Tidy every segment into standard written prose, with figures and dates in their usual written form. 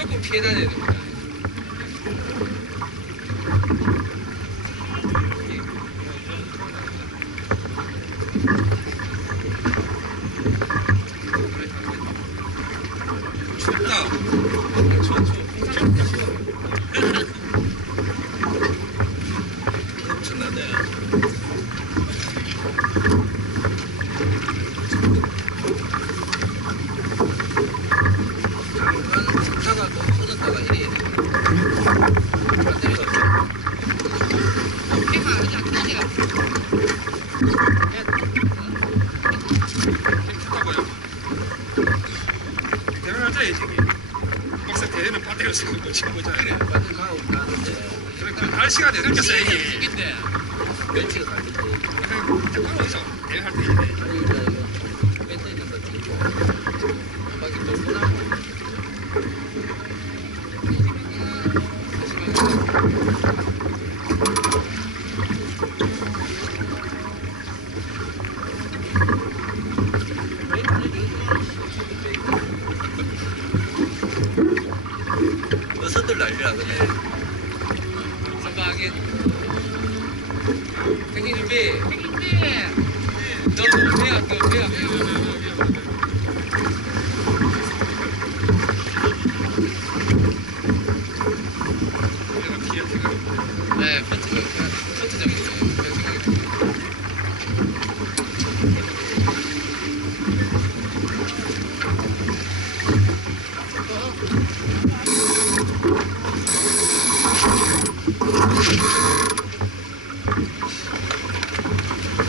무조건 피해 다녀야 됩니다. 춥다. 추워. 엄청나네. 상사가 또 흐른다가 이래. 배터리가 없어. 걔가 그냥 걔가. 좋다고요. 대단하죠, 저기. 막상 대회는 배터리가 쓰는 거 지금 보자. 그래, 배터리 가고 가는데. 그러니까 날씨가 늦었겠어, 이게. 죽인데. 멸치가 갈겠지. 그냥 어디서 대회할 때 이래. 아니, 이거 배터리는 거 지금. 막 이렇게 돌구나. 어선들 난리야 그냥. 선방하게. 백신 준비. 너 배가. 네, 퍼트점이 있어요.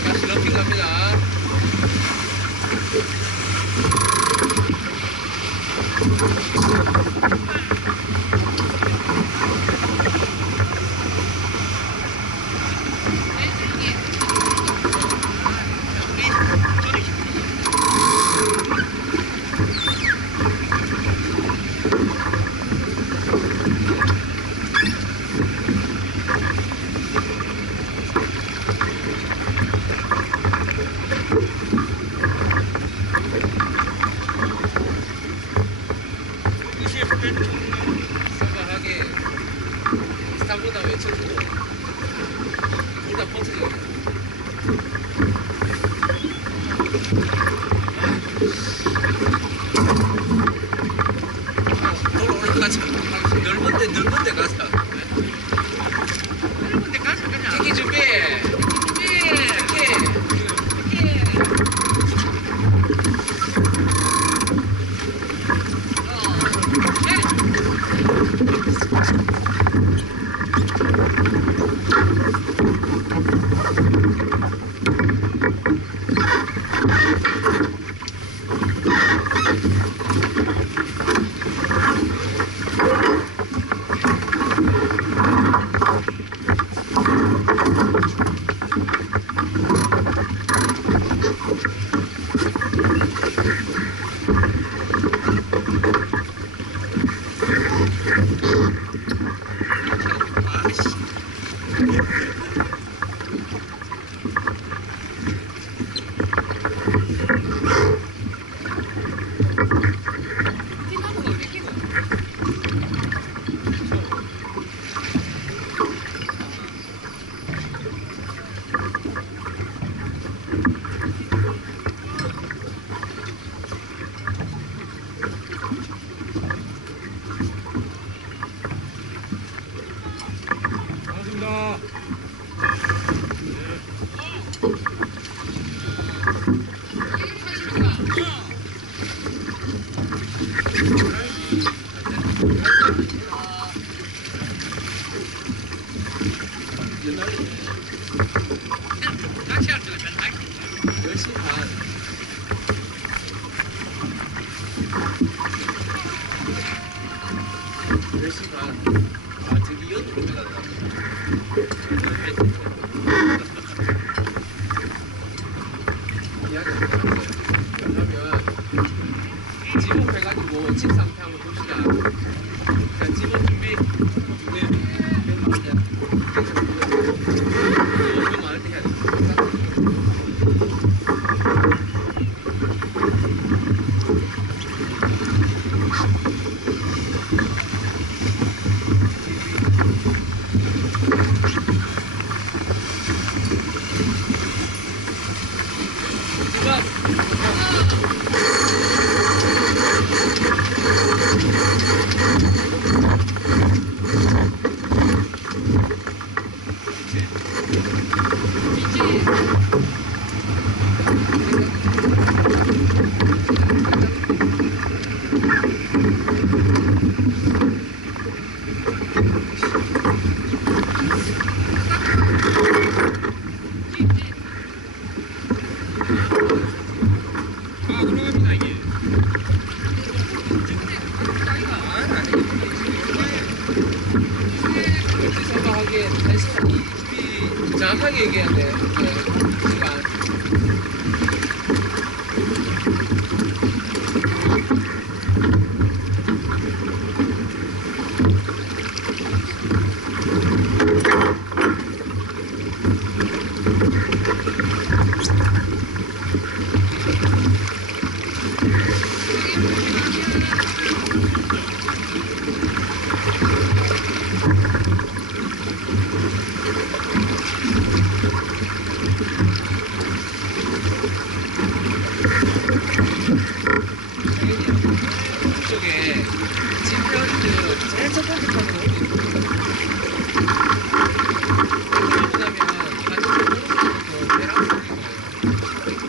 다시 럭킹 갑니다. 선방하게 스타보다 외쳐주고 둘다 퍼트려. 올라가자. 넓은 데 가자. 그냥. 티켓 준비. 지목해가지고 집 상태 한번 봅시다. 자, 지목 준비. 네. 이거 많을 때 해야 돼. 올라갑니다 이게. 생각하기에 정확하게 얘기해야 돼. 시간. 쪽에 찐표를 제일 첫 번째 판으로 올리고 그러고 나면 반대쪽 오른쪽부터 내려가서 올린 거예요.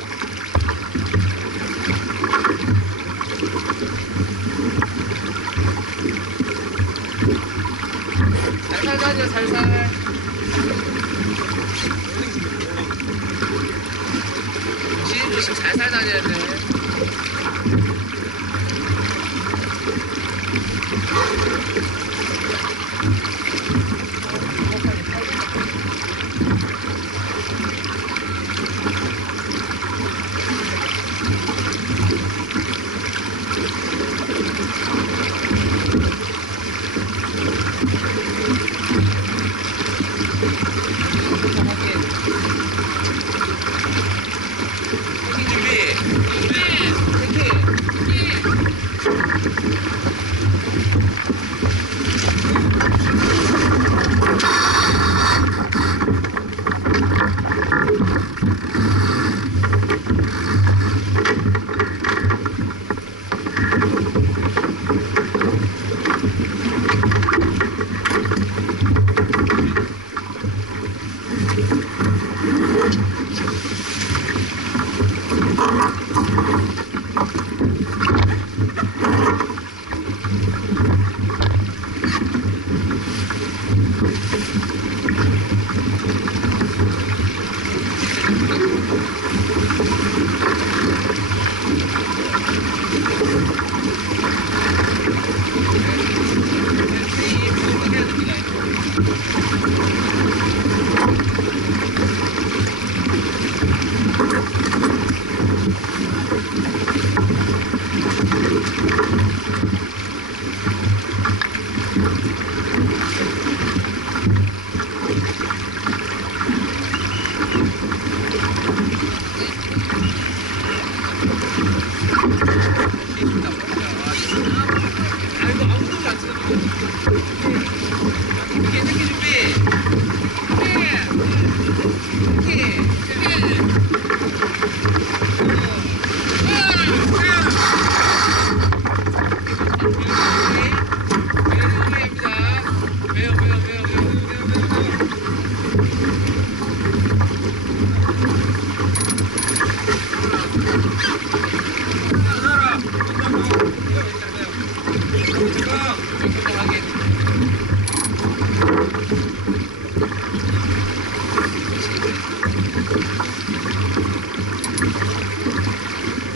살살 다녀 살살. 조심 살살 다녀야 돼.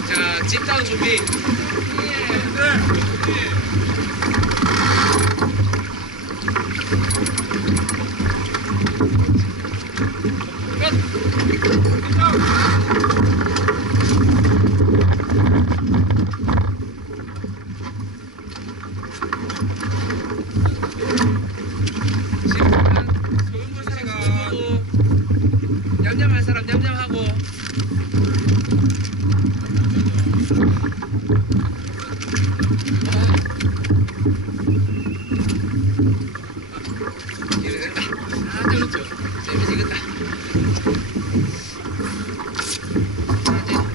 자, 찐다운 준비. 냠냠할 사람 냠냠하고. 이래 된다. 아, 그렇죠. 재미지겠다. 자, 이제